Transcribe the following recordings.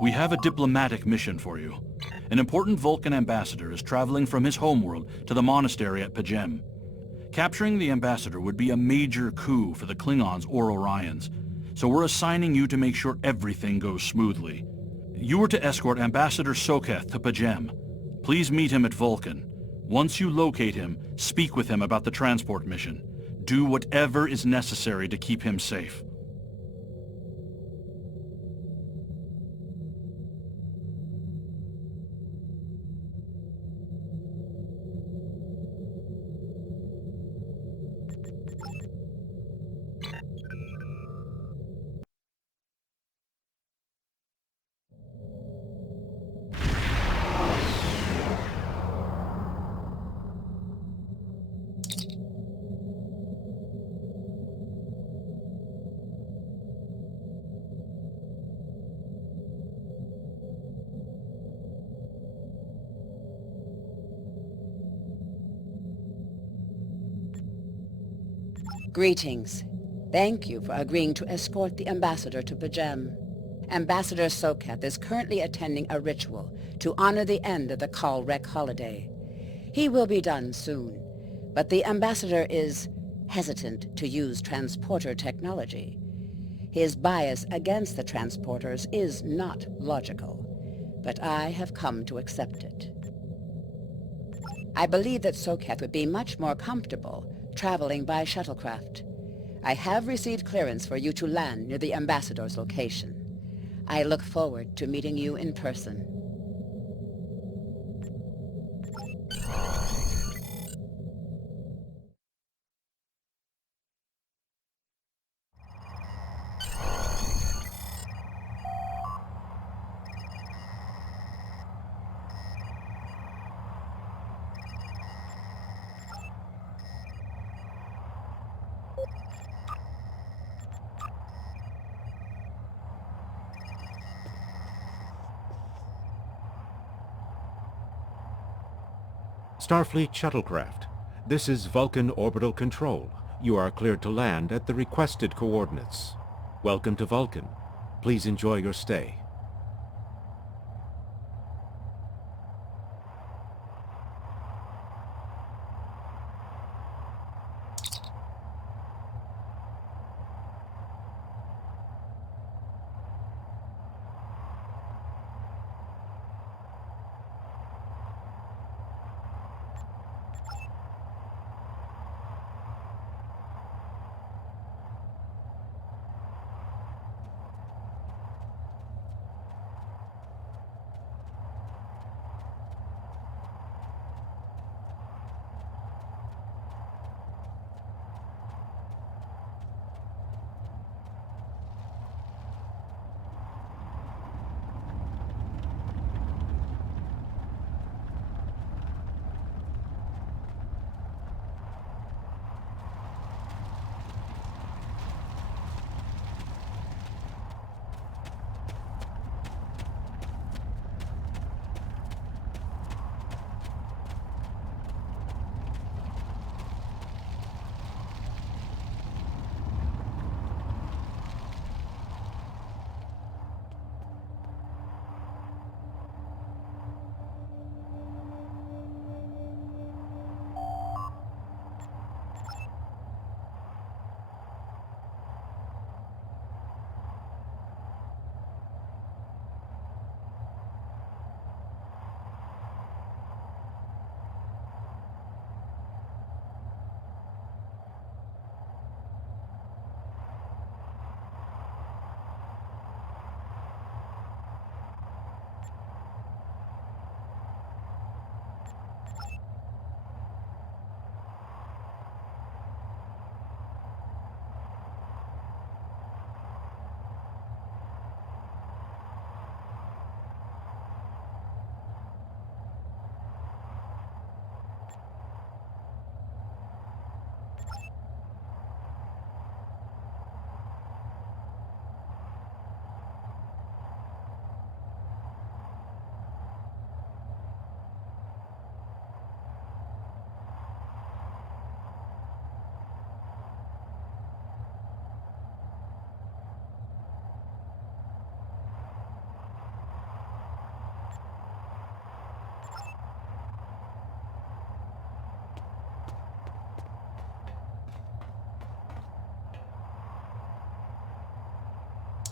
We have a diplomatic mission for you. An important Vulcan ambassador is traveling from his homeworld to the monastery at P'Jem. Capturing the ambassador would be a major coup for the Klingons or Orions, so we're assigning you to make sure everything goes smoothly. You are to escort Ambassador Soketh to P'Jem. Please meet him at Vulcan. Once you locate him, speak with him about the transport mission. Do whatever is necessary to keep him safe. Greetings. Thank you for agreeing to escort the ambassador to P'Jem. Ambassador Soketh is currently attending a ritual to honor the end of the Kal-Rek holiday. He will be done soon, but the ambassador is hesitant to use transporter technology. His bias against the transporters is not logical, but I have come to accept it. I believe that Soketh would be much more comfortable traveling by shuttlecraft. I have received clearance for you to land near the ambassador's location. I look forward to meeting you in person. Starfleet Shuttlecraft. This is Vulcan Orbital Control. You are cleared to land at the requested coordinates. Welcome to Vulcan. Please enjoy your stay.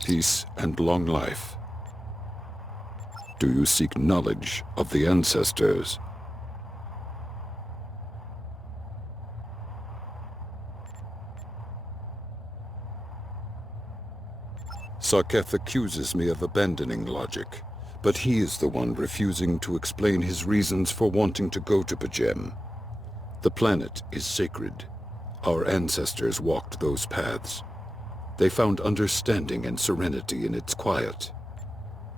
peace, and long life. Do you seek knowledge of the ancestors? Sarketh accuses me of abandoning logic, but he is the one refusing to explain his reasons for wanting to go to P'Jem. The planet is sacred. Our ancestors walked those paths. They found understanding and serenity in its quiet.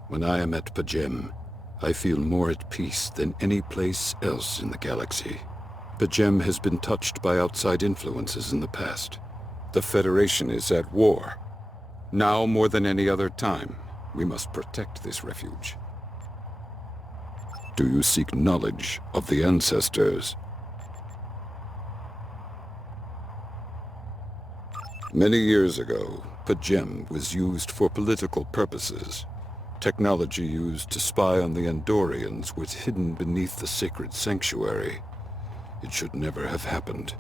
When I am at P'Jem, I feel more at peace than any place else in the galaxy. P'Jem has been touched by outside influences in the past. The Federation is at war. Now more than any other time, we must protect this refuge. Do you seek knowledge of the ancestors? Many years ago, P'Jem was used for political purposes. Technology used to spy on the Andorians was hidden beneath the sacred sanctuary. It should never have happened.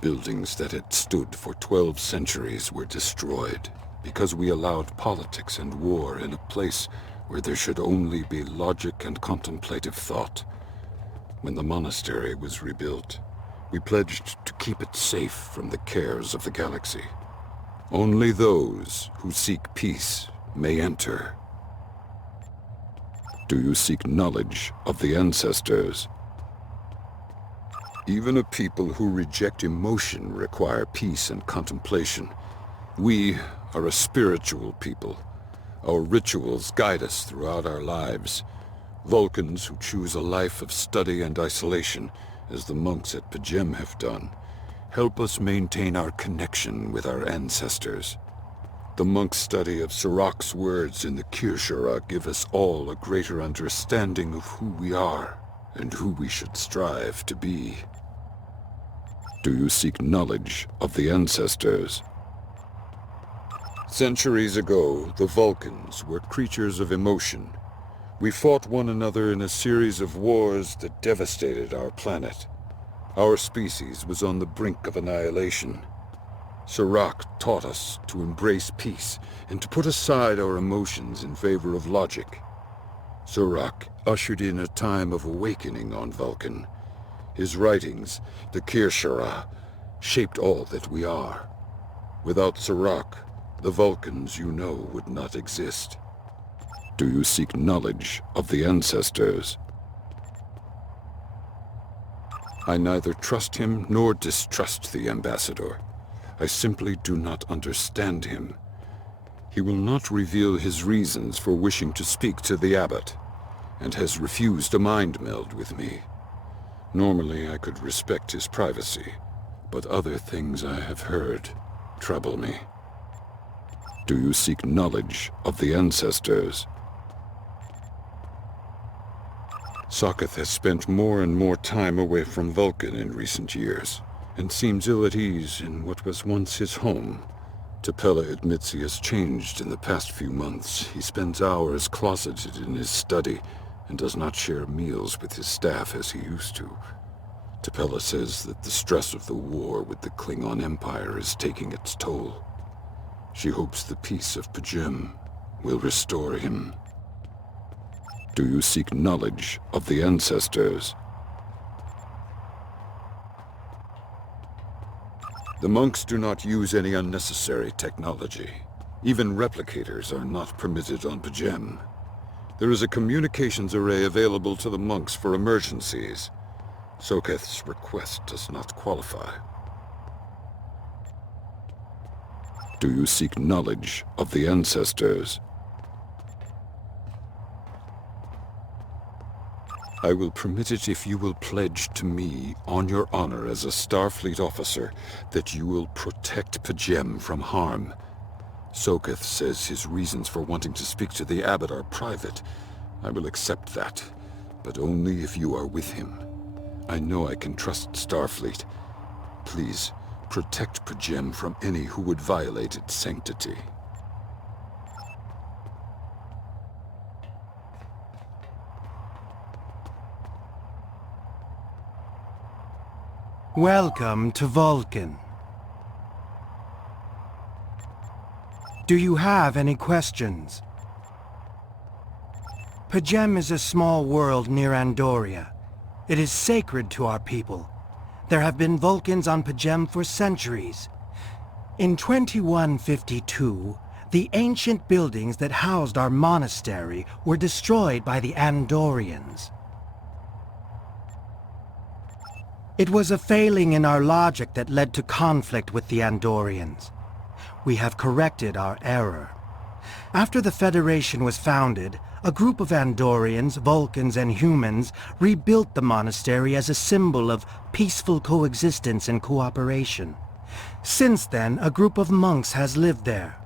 Buildings that had stood for 12 centuries were destroyed because we allowed politics and war in a place where there should only be logic and contemplative thought. When the monastery was rebuilt, we pledged to keep it safe from the cares of the galaxy. Only those who seek peace may enter. Do you seek knowledge of the ancestors? Even a people who reject emotion require peace and contemplation. We are a spiritual people. Our rituals guide us throughout our lives. Vulcans who choose a life of study and isolation, as the monks at P'Jem have done, help us maintain our connection with our ancestors. The monk's study of Sirach's words in the Kir'Shara give us all a greater understanding of who we are and who we should strive to be. Do you seek knowledge of the ancestors? Centuries ago, the Vulcans were creatures of emotion. We fought one another in a series of wars that devastated our planet. Our species was on the brink of annihilation. Sirach taught us to embrace peace and to put aside our emotions in favor of logic. Sirach ushered in a time of awakening on Vulcan. His writings, the Kir'Shara, shaped all that we are. Without Sirach, the Vulcans you know would not exist. Do you seek knowledge of the ancestors? I neither trust him nor distrust the ambassador. I simply do not understand him. He will not reveal his reasons for wishing to speak to the abbot, and has refused a mind meld with me. Normally I could respect his privacy, but other things I have heard trouble me. Do you seek knowledge of the ancestors? Sarketh has spent more and more time away from Vulcan in recent years, and seems ill at ease in what was once his home. T'Pela admits he has changed in the past few months. He spends hours closeted in his study, and does not share meals with his staff as he used to. T'Pela says that the stress of the war with the Klingon Empire is taking its toll. She hopes the peace of P'Jem will restore him. Do you seek knowledge of the ancestors? The monks do not use any unnecessary technology. Even replicators are not permitted on P'Jem. There is a communications array available to the monks for emergencies. Soketh's request does not qualify. Do you seek knowledge of the ancestors? I will permit it if you will pledge to me, on your honor as a Starfleet officer, that you will protect P'Jem from harm. Soketh says his reasons for wanting to speak to the abbot are private. I will accept that, but only if you are with him. I know I can trust Starfleet. Please, protect P'Jem from any who would violate its sanctity. Welcome to Vulcan. Do you have any questions? P'Jem is a small world near Andoria. It is sacred to our people. There have been Vulcans on P'Jem for centuries. In 2152, the ancient buildings that housed our monastery were destroyed by the Andorians. It was a failing in our logic that led to conflict with the Andorians. We have corrected our error. After the Federation was founded, a group of Andorians, Vulcans, and humans rebuilt the monastery as a symbol of peaceful coexistence and cooperation. Since then, a group of monks has lived there.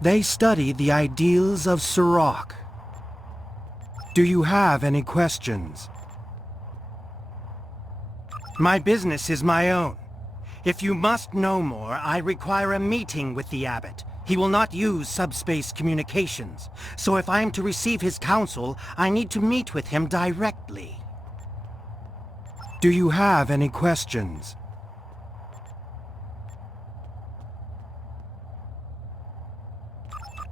They study the ideals of Sirach. Do you have any questions? My business is my own. If you must know more, I require a meeting with the abbot. He will not use subspace communications, so if I am to receive his counsel, I need to meet with him directly. Do you have any questions?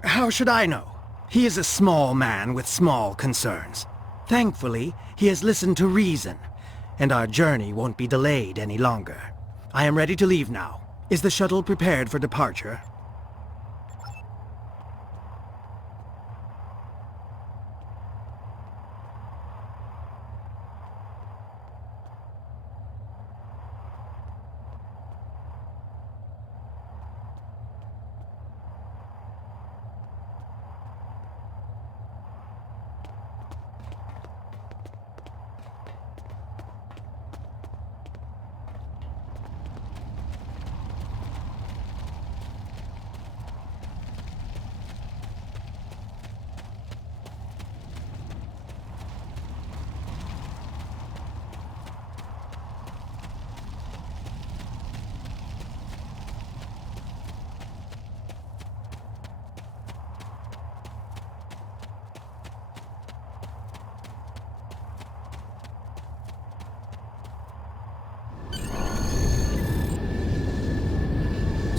How should I know? He is a small man with small concerns. Thankfully, he has listened to reason, and our journey won't be delayed any longer. I am ready to leave now. Is the shuttle prepared for departure?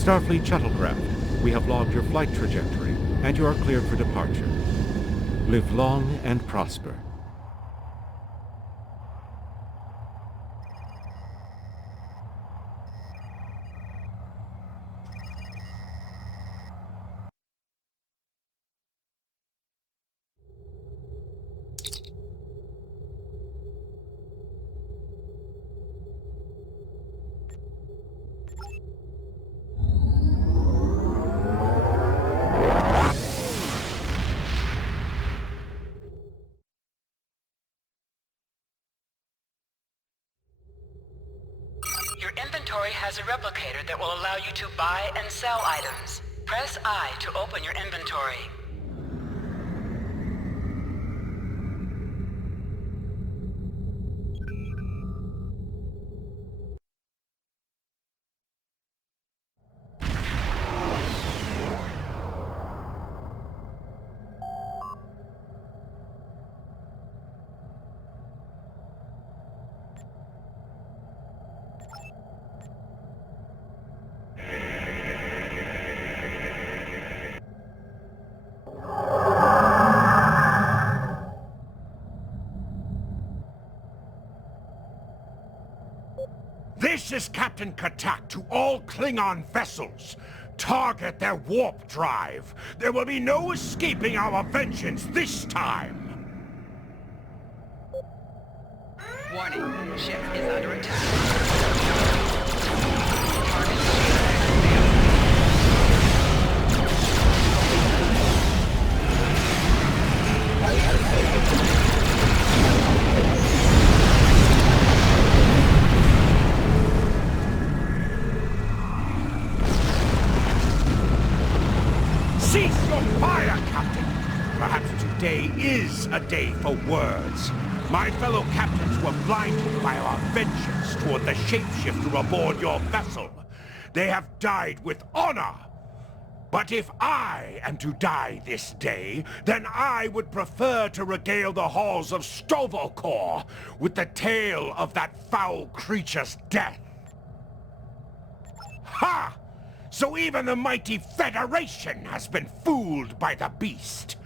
Starfleet shuttlecraft, we have logged your flight trajectory, and you are cleared for departure. Live long and prosper. Your inventory has a replicator that will allow you to buy and sell items. Press I to open your inventory. This is Captain Katak to all Klingon vessels. Target their warp drive. There will be no escaping our vengeance this time. Warning, ship is under attack. Cease your fire, Captain! Perhaps today is a day for words. My fellow captains were blinded by our vengeance toward the shapeshifter aboard your vessel. They have died with honor. But if I am to die this day, then I would prefer to regale the halls of Stovokor with the tale of that foul creature's death. Ha! So even the mighty Federation has been fooled by the beast.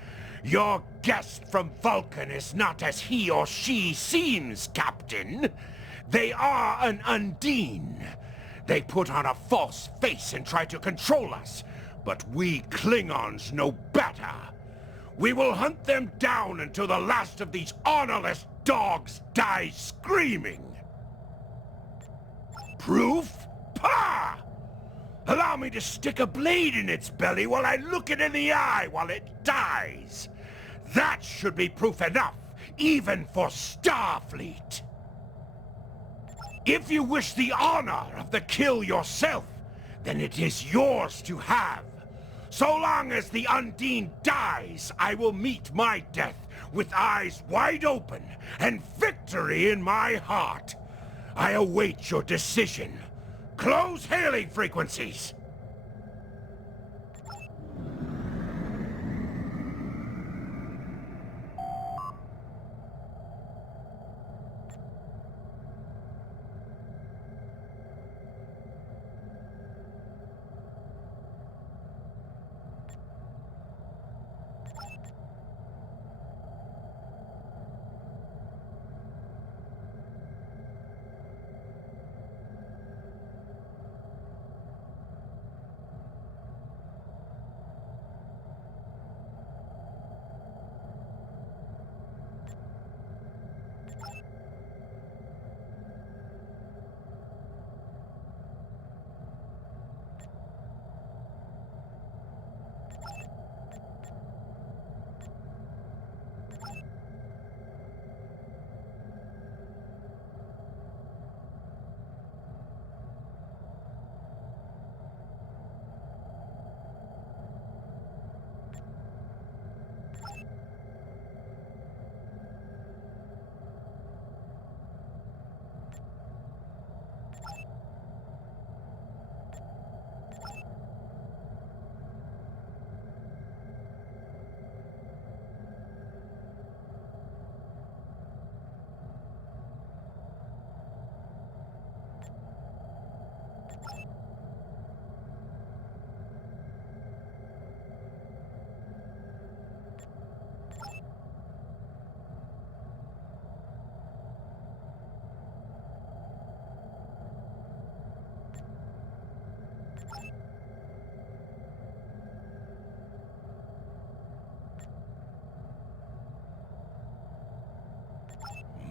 Your guest from Vulcan is not as he or she seems, Captain. They are an Undine. They put on a false face and try to control us, but we Klingons know better. We will hunt them down until the last of these honorless dogs dies screaming. Proof? Pah! Allow me to stick a blade in its belly while I look it in the eye while it dies. That should be proof enough, even for Starfleet. If you wish the honor of the kill yourself, then it is yours to have. So long as the Undine dies, I will meet my death with eyes wide open and victory in my heart. I await your decision. Close hailing frequencies!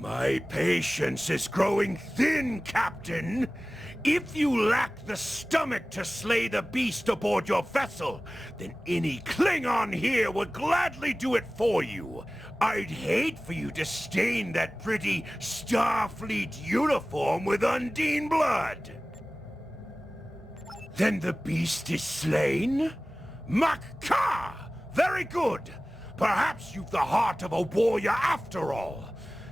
My patience is growing thin, Captain. If you lack the stomach to slay the beast aboard your vessel, then any Klingon here would gladly do it for you. I'd hate for you to stain that pretty Starfleet uniform with Undine blood. Then the beast is slain? Mak-Ka! Very good. Perhaps you've the heart of a warrior after all.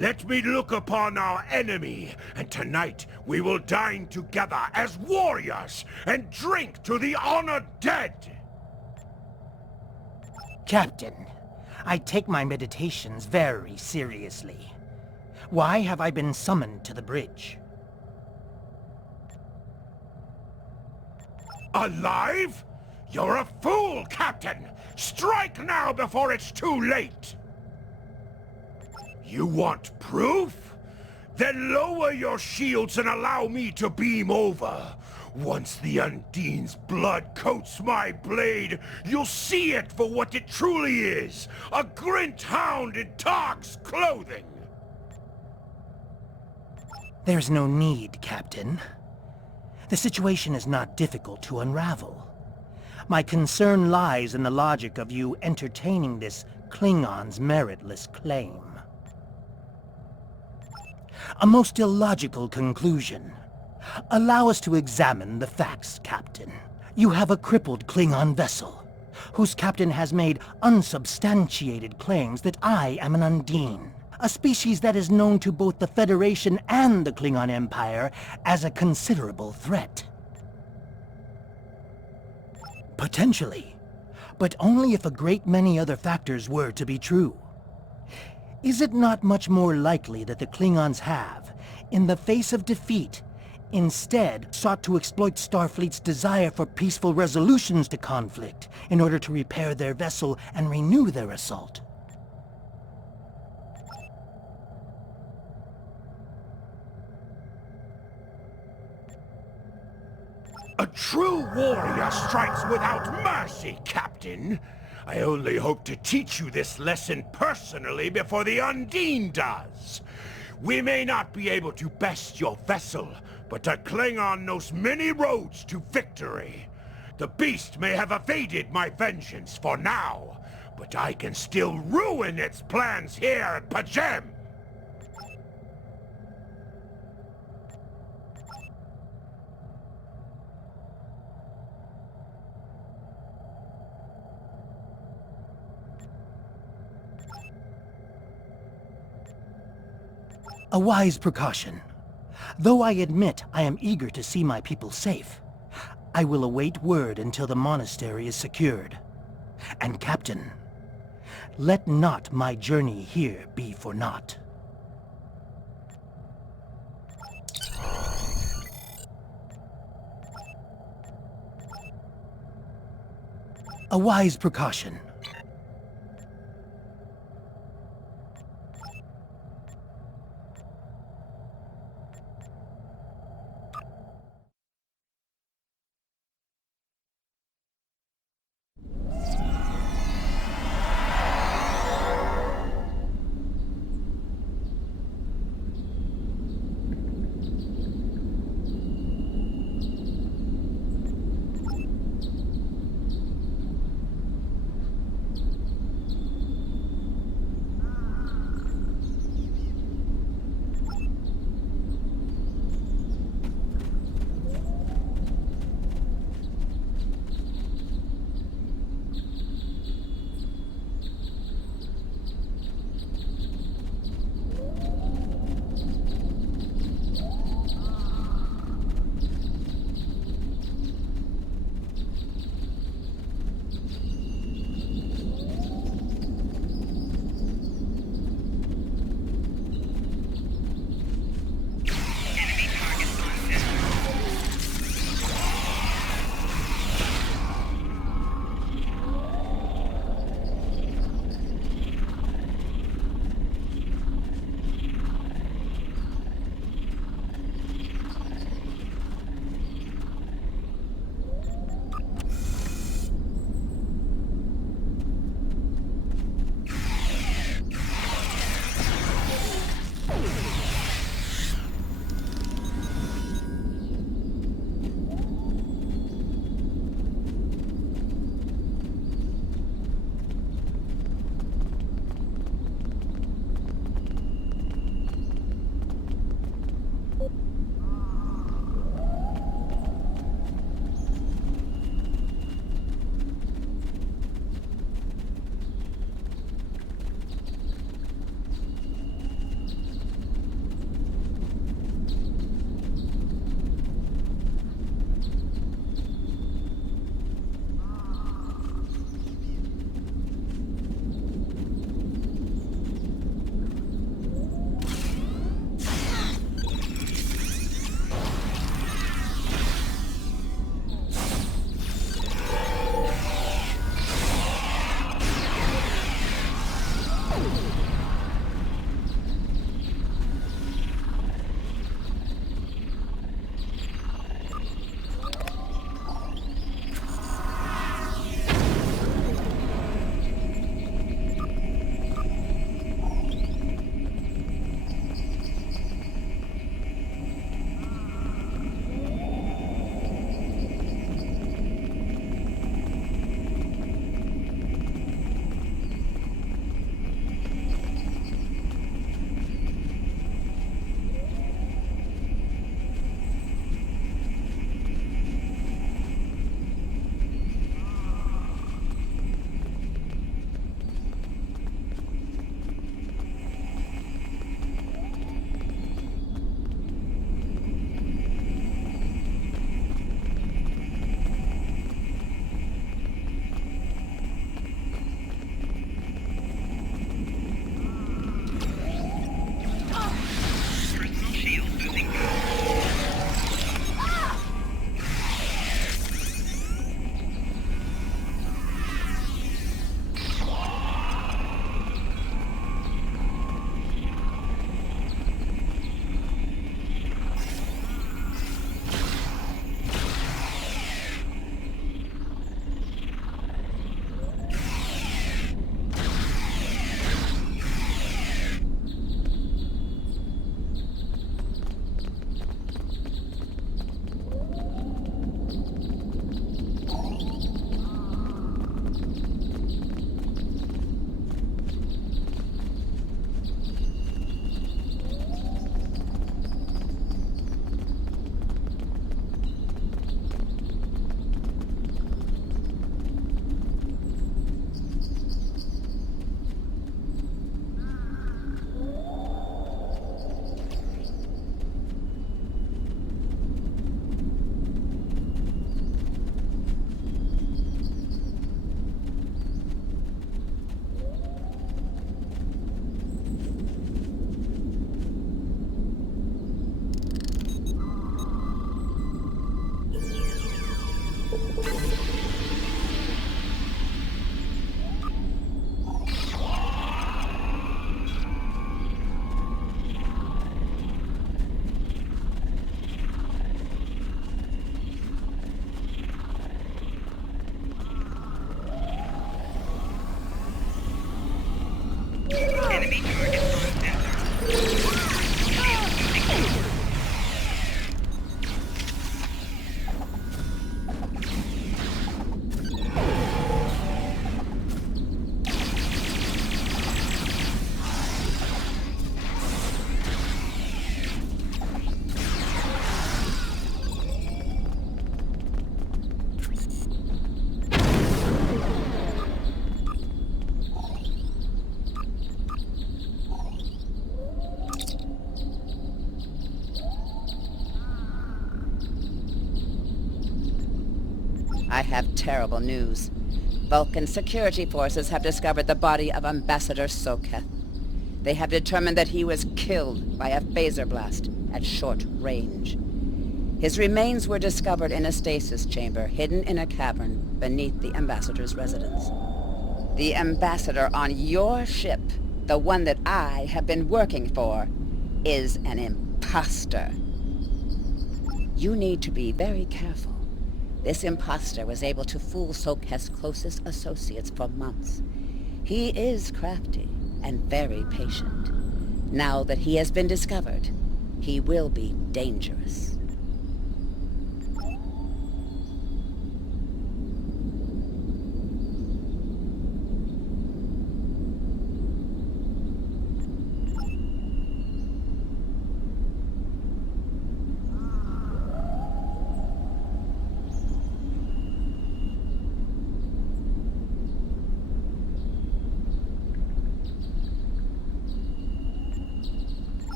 Let me look upon our enemy, and tonight we will dine together as warriors and drink to the honored dead. Captain, I take my meditations very seriously. Why have I been summoned to the bridge? Alive? You're a fool, Captain! Strike now before it's too late! You want proof? Then lower your shields and allow me to beam over. Once the Undine's blood coats my blade, you'll see it for what it truly is. A Grint hound in Tark's clothing. There's no need, Captain. The situation is not difficult to unravel. My concern lies in the logic of you entertaining this Klingon's meritless claim. A most illogical conclusion. Allow us to examine the facts, Captain. You have a crippled Klingon vessel, whose captain has made unsubstantiated claims that I am an Undine, a species that is known to both the Federation and the Klingon Empire as a considerable threat. Potentially, but only if a great many other factors were to be true. Is it not much more likely that the Klingons have, in the face of defeat, instead sought to exploit Starfleet's desire for peaceful resolutions to conflict in order to repair their vessel and renew their assault. A true warrior strikes without mercy, Captain. I only hope to teach you this lesson personally before the Undine does. We may not be able to best your vessel, but a Klingon knows many roads to victory. The beast may have evaded my vengeance for now, but I can still ruin its plans here at P'Jem! A wise precaution. Though I admit I am eager to see my people safe, I will await word until the monastery is secured. And Captain, let not my journey here be for naught. A wise precaution. I have terrible news. Vulcan security forces have discovered the body of Ambassador Soketh. They have determined that he was killed by a phaser blast at short range. His remains were discovered in a stasis chamber hidden in a cavern beneath the Ambassador's residence. The Ambassador on your ship, the one that I have been working for, is an imposter. You need to be very careful. This imposter was able to fool Soketh's closest associates for months. He is crafty and very patient. Now that he has been discovered, he will be dangerous.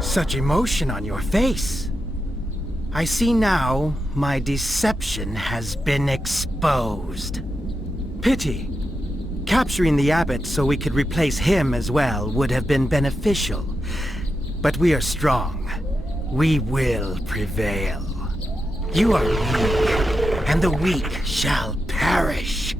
Such emotion on your face. I see now my deception has been exposed. Pity. Capturing the abbot so we could replace him as well would have been beneficial. But we are strong. We will prevail. You are weak, and the weak shall perish.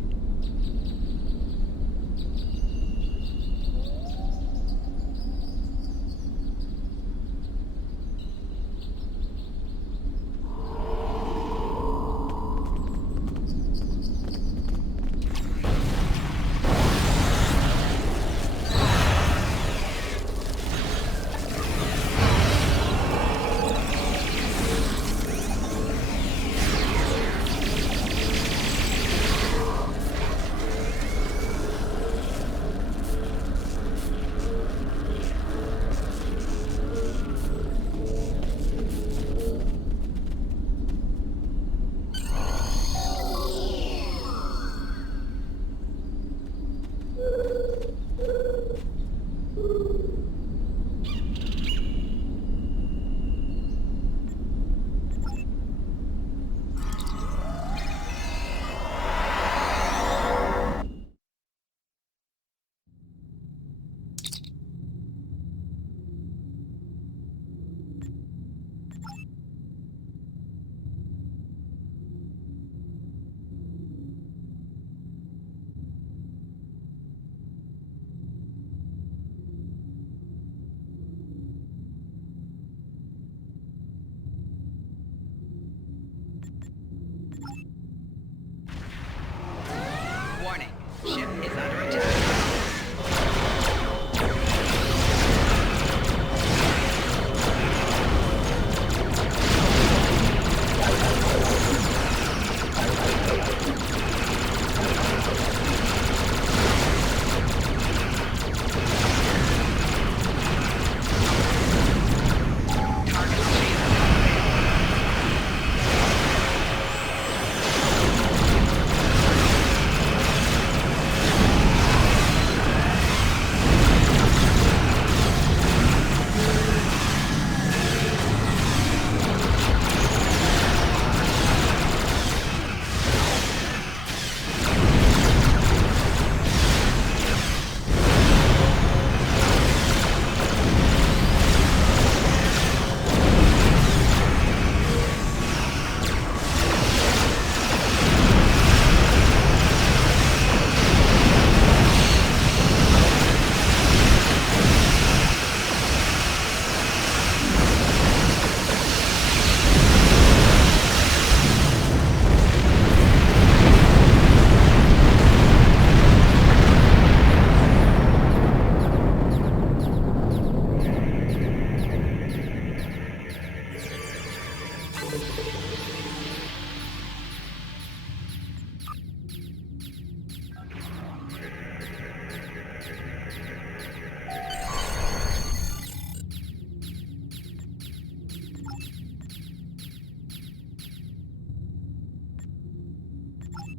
Warning, ship is under attack.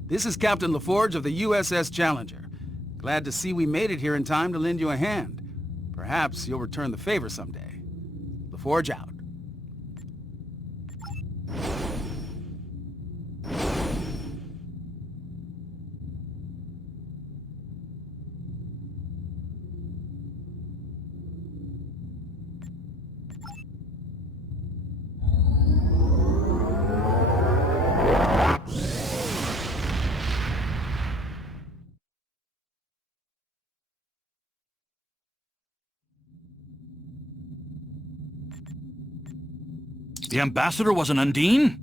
This is Captain LaForge of the USS Challenger. Glad to see we made it here in time to lend you a hand. Perhaps Perhaps you'll return the favor someday. The Forge out. The Ambassador was an Undine?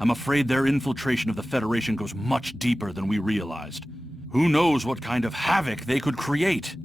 I'm afraid their infiltration of the Federation goes much deeper than we realized. Who knows what kind of havoc they could create?